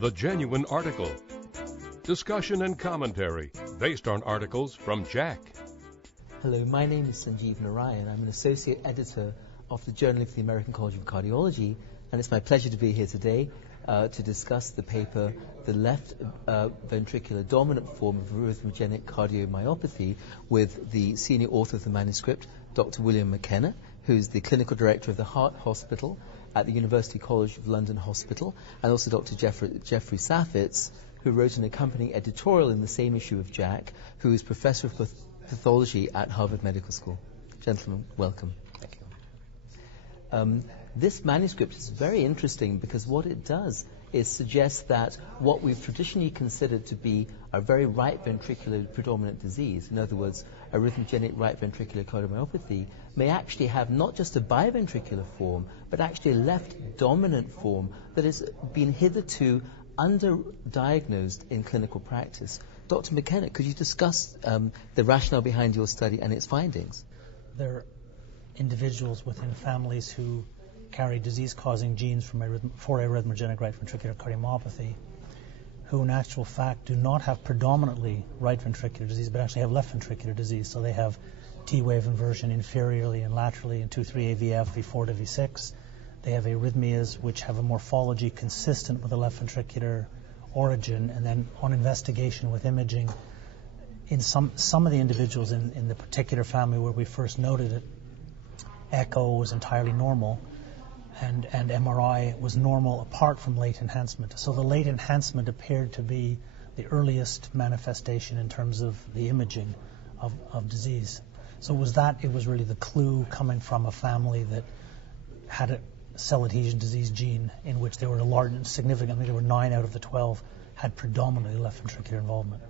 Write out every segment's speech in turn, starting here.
The Genuine Article. Discussion and commentary based on articles from JACC. Hello, my name is Sanjeev Narayan. I'm an associate editor of the Journal of the American College of Cardiology, and it's my pleasure to be here today to discuss the paper, The Left Ventricular Dominant Form of Arrhythmogenic Cardiomyopathy, with the senior author of the manuscript, Dr. William McKenna, who's the clinical director of the Heart Hospital at the University College of London Hospital, and also Dr. Jeffrey Safitz, who wrote an accompanying editorial in the same issue of JACC, who is professor of pathology at Harvard Medical School. Gentlemen, welcome. Thank you. This manuscript is very interesting because what it does is suggest that what we've traditionally considered to be a very right ventricular predominant disease, in other words, arrhythmogenic right ventricular cardiomyopathy, may actually have not just a biventricular form, but actually a left dominant form that has been hitherto underdiagnosed in clinical practice. Dr. McKenna, could you discuss the rationale behind your study and its findings? There are individuals within families who carry disease-causing genes for arrhythmogenic right ventricular cardiomyopathy, who in actual fact do not have predominantly right ventricular disease, but actually have left ventricular disease. So they have T-wave inversion inferiorly and laterally in 2,3 AVF, V4 to V6. They have arrhythmias which have a morphology consistent with a left ventricular origin, and then on investigation with imaging, in some of the individuals in the particular family where we first noted it, echo was entirely normal, and MRI was normal apart from late enhancement. So the late enhancement appeared to be the earliest manifestation in terms of the imaging of disease. So it was really the clue coming from a family that had a cell adhesion disease gene in which they were significantly, there were 9 out of the 12 had predominantly left ventricular involvement.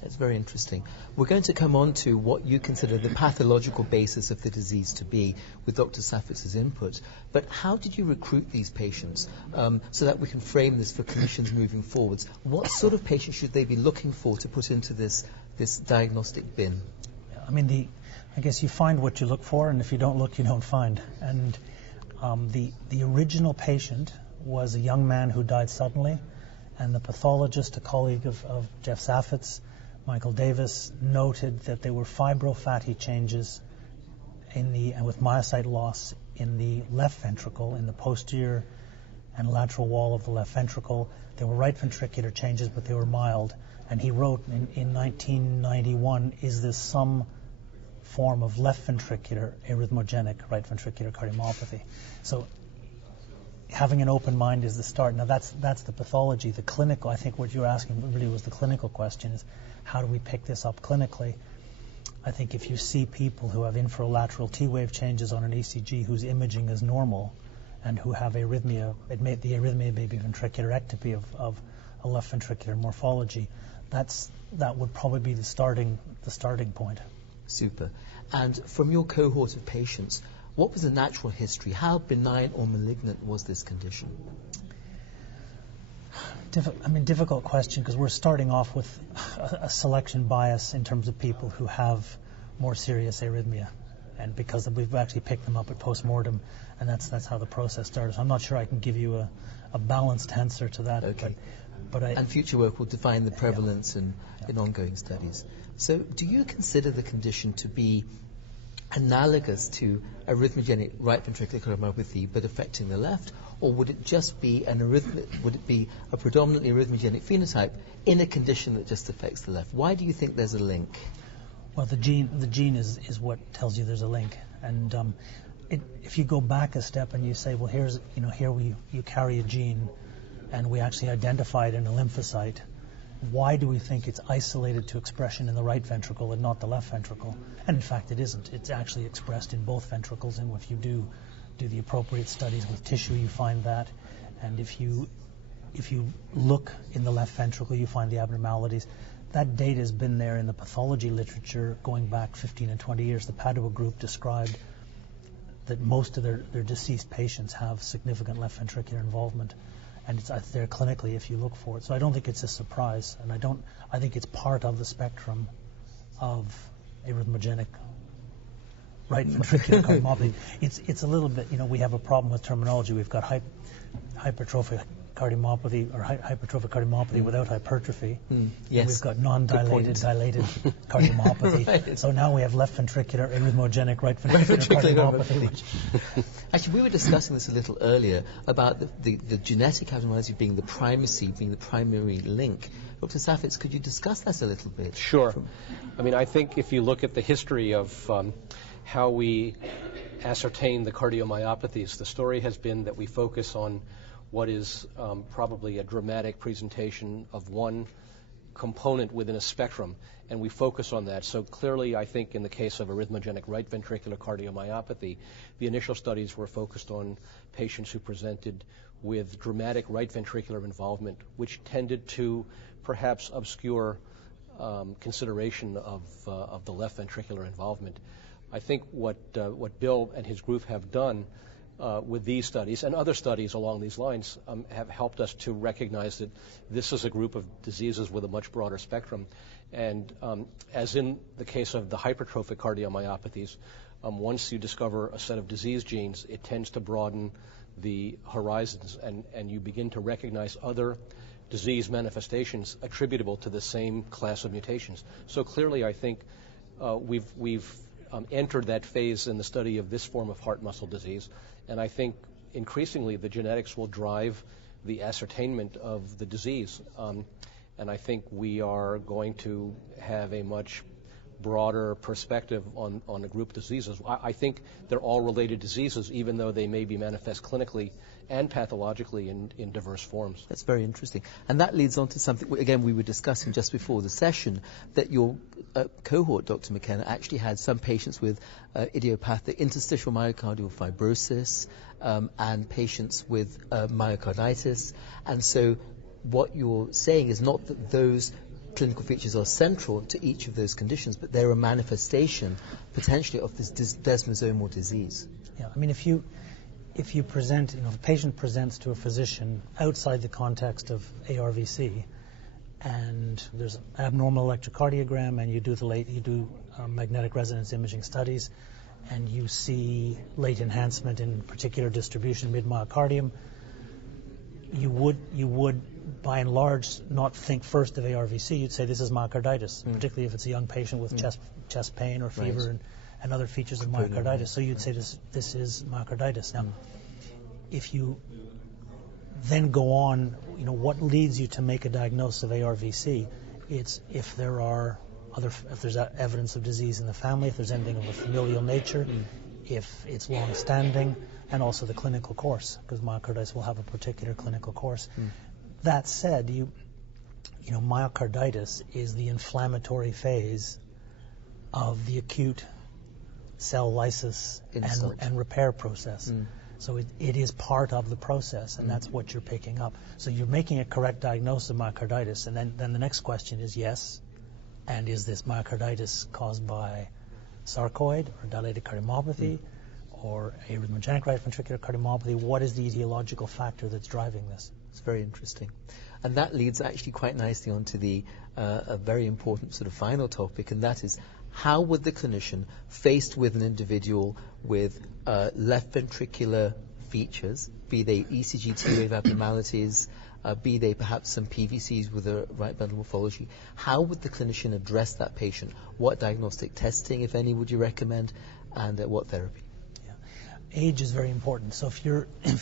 That's very interesting. We're going to come on to what you consider the pathological basis of the disease to be with Dr. Safitz's input. But how did you recruit these patients so that we can frame this for clinicians moving forwards? What sort of patients should they be looking for to put into this diagnostic bin? I guess you find what you look for, and if you don't look, you don't find. And the original patient was a young man who died suddenly, and the pathologist, a colleague of Jeff Safitz, Michael Davis, noted that there were fibrofatty changes and with myocyte loss in the left ventricle, in the posterior and lateral wall of the left ventricle. There were right ventricular changes, but they were mild. And he wrote in 1991, is this some form of left ventricular arrhythmogenic right ventricular cardiomyopathy? So having an open mind is the start. Now that's the pathology. The clinical, I think what you're asking really was the clinical question, is how do we pick this up clinically? I think if you see people who have inferolateral T-wave changes on an ECG whose imaging is normal and who have arrhythmia, the arrhythmia may be ventricular ectopy of a left ventricular morphology, that would probably be the starting point. Super. And from your cohort of patients, what was the natural history? How benign or malignant was this condition? Difficult question, because we're starting off with a selection bias in terms of people who have more serious arrhythmia, and because we've actually picked them up at postmortem, and that's how the process started. So I'm not sure I can give you a balanced answer to that. Okay. And future work will define the prevalence in ongoing studies. So do you consider the condition to be analogous to arrhythmogenic right ventricular cardiomyopathy but affecting the left, or would it just be a predominantly arrhythmogenic phenotype in a condition that just affects the left? Why do you think there's a link? Well, the gene is what tells you there's a link, and if you go back a step and you say, well, here you carry a gene, and we actually identify it in a lymphocyte. Why do we think it's isolated to expression in the right ventricle and not the left ventricle? And in fact, it isn't. It's actually expressed in both ventricles, and if you do the appropriate studies with tissue, you find that. And if you look in the left ventricle, you find the abnormalities. That data has been there in the pathology literature going back 15 and 20 years. The Padua group described that most of their deceased patients have significant left ventricular involvement. And it's there clinically if you look for it. So I don't think it's a surprise, and I think it's part of the spectrum of arrhythmogenic right ventricular cardiomyopathy. It's a little bit, we have a problem with terminology. We've got hypertrophic cardiomyopathy or hypertrophic cardiomyopathy without hypertrophy. Yes. We've got non-dilated, dilated cardiomyopathy. Right. So now we have left ventricular arrhythmogenic right ventricular cardiomyopathy. Actually, we were discussing this a little earlier about the genetic abnormality being the primacy, being the primary link. Dr. Safitz, could you discuss that a little bit? Sure. I mean, I think if you look at the history of how we ascertain the cardiomyopathies, the story has been that we focus on what is probably a dramatic presentation of one component within a spectrum, and we focus on that. So clearly, I think in the case of arrhythmogenic right ventricular cardiomyopathy, the initial studies were focused on patients who presented with dramatic right ventricular involvement, which tended to perhaps obscure consideration of the left ventricular involvement. I think what Bill and his group have done with these studies and other studies along these lines have helped us to recognize that this is a group of diseases with a much broader spectrum. And as in the case of the hypertrophic cardiomyopathies, once you discover a set of disease genes, it tends to broaden the horizons, and you begin to recognize other disease manifestations attributable to the same class of mutations. So clearly, I think we've entered that phase in the study of this form of heart muscle disease, and I think increasingly the genetics will drive the ascertainment of the disease, and I think we are going to have a much broader perspective on a group of diseases. I think they're all related diseases, even though they may be manifest clinically and pathologically in diverse forms. That's very interesting. And that leads on to something, again, we were discussing just before the session, that your cohort, Dr. McKenna, actually had some patients with idiopathic interstitial myocardial fibrosis and patients with myocarditis. And so what you're saying is not that those clinical features are central to each of those conditions, but they're a manifestation potentially of this desmosomal disease. Yeah, I mean, if you present, if a patient presents to a physician outside the context of ARVC, and there's an abnormal electrocardiogram, and you do magnetic resonance imaging studies, and you see late enhancement in particular distribution mid-myocardium, you would by and large not think first of ARVC. You'd say this is myocarditis, particularly if it's a young patient with chest pain or fever and other features of myocarditis. So you'd say this is myocarditis. Now, if you then go on, what leads you to make a diagnosis of ARVC? It's if there's evidence of disease in the family, if there's anything of a familial nature, if it's long-standing, and also the clinical course, because myocarditis will have a particular clinical course. That said, myocarditis is the inflammatory phase of the acute cell lysis and repair process. So it is part of the process, and that's what you're picking up. So you're making a correct diagnosis of myocarditis, and then the next question is, yes, and is this myocarditis caused by sarcoid or dilated cardiomyopathy or arrhythmogenic right ventricular cardiomyopathy? What is the etiological factor that's driving this? It's very interesting. And that leads actually quite nicely onto the a very important sort of final topic, and that is how would the clinician, faced with an individual with left ventricular features, be they ECG T-wave abnormalities, be they perhaps some PVCs with a right bundle morphology, how would the clinician address that patient? What diagnostic testing, if any, would you recommend, and what therapy? Yeah. Age is very important. So if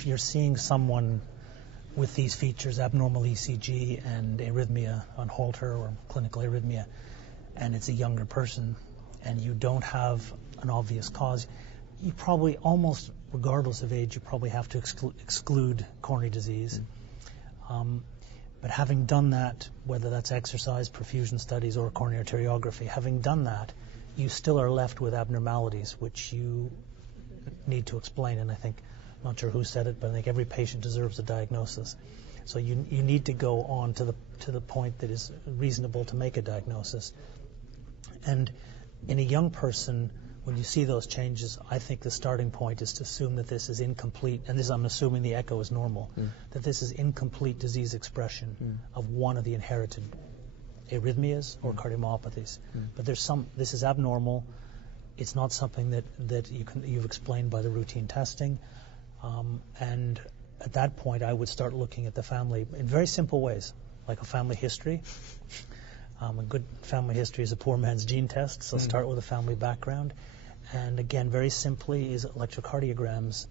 you're seeing someone with these features, abnormal ECG and arrhythmia on Holter or clinical arrhythmia, and it's a younger person, and you don't have an obvious cause, you probably, almost regardless of age, you probably have to exclude coronary disease. But having done that, whether that's exercise, perfusion studies, or coronary arteriography, having done that, you still are left with abnormalities which you need to explain. And I think, I'm not sure who said it, but I think every patient deserves a diagnosis. So you need to go on to the point that is reasonable to make a diagnosis. And in a young person, when you see those changes, I think the starting point is to assume that this is incomplete, and this I'm assuming the echo is normal, that this is incomplete disease expression of one of the inherited arrhythmias or cardiomyopathies. But this is abnormal. It's not something that you've explained by the routine testing. And at that point, I would start looking at the family in very simple ways, like a family history. A good family history is a poor man's gene test, so start with a family background. And again, very simply, is electrocardiograms.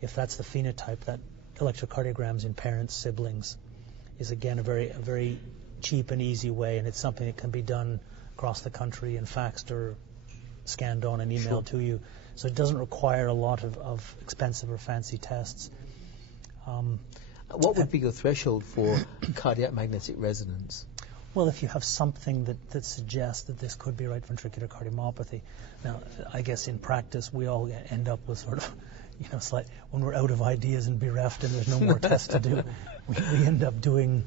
If that's the phenotype, that electrocardiograms in parents, siblings, is again a very cheap and easy way, and it's something that can be done across the country and faxed or scanned on and emailed to you. So it doesn't require a lot of expensive or fancy tests. What would be your threshold for cardiac magnetic resonance? Well, if you have something that suggests that this could be right ventricular cardiomyopathy. Now, I guess in practice we all end up with sort of, it's like when we're out of ideas and bereft and there's no more tests to do, we end up doing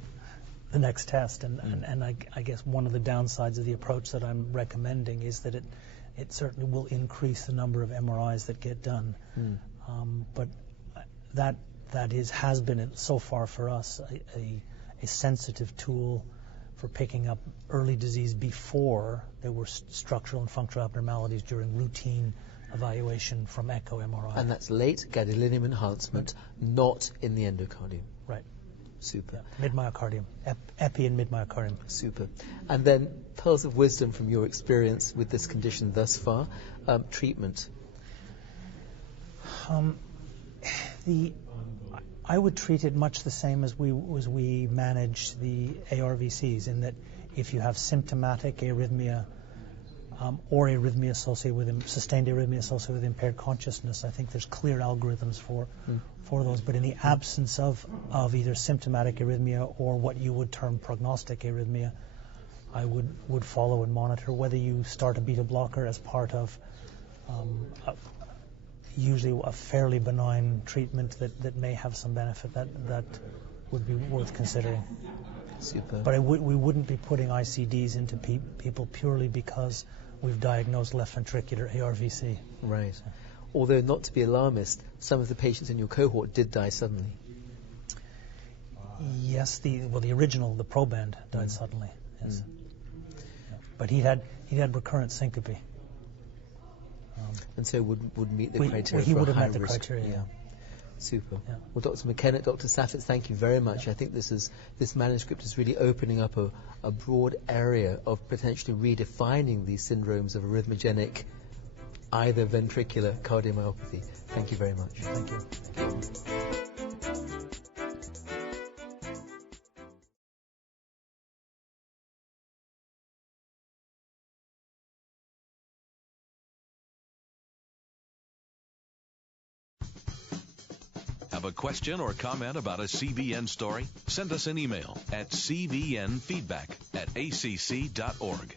the next test. And I guess one of the downsides of the approach that I'm recommending is that it certainly will increase the number of MRIs that get done. But that has been so far for us a sensitive tool for picking up early disease before there were structural and functional abnormalities during routine evaluation from echo MRI. And that's late gadolinium enhancement, not in the endocardium. Right. Super. Yeah. Mid-myocardium. Epi and mid-myocardium. Super. And then pearls of wisdom from your experience with this condition thus far. Treatment. I would treat it much the same as we manage the ARVCs, in that if you have symptomatic arrhythmia or arrhythmia associated with sustained arrhythmia associated with impaired consciousness, I think there's clear algorithms for those. But in the absence of either symptomatic arrhythmia or what you would term prognostic arrhythmia, I would follow and monitor whether you start a beta blocker as part of usually a fairly benign treatment that may have some benefit. That would be worth considering. Super. But we wouldn't be putting ICDs into people purely because we've diagnosed left ventricular ARVC. Right. Although, not to be alarmist, some of the patients in your cohort did die suddenly. Yes, the original, the proband, died suddenly. Yes. Yeah. But he had recurrent syncope. And so would meet the criteria he for would a have high met the risk. criteria. Yeah. Super. Yeah. Well, Dr. McKenna, Dr. Saffitz, thank you very much. I think this manuscript is really opening up a broad area of potentially redefining these syndromes of arrhythmogenic, either ventricular cardiomyopathy. Thank you very much. Thank you. Have a question or comment about a CVN story? Send us an email at cvnfeedback@acc.org.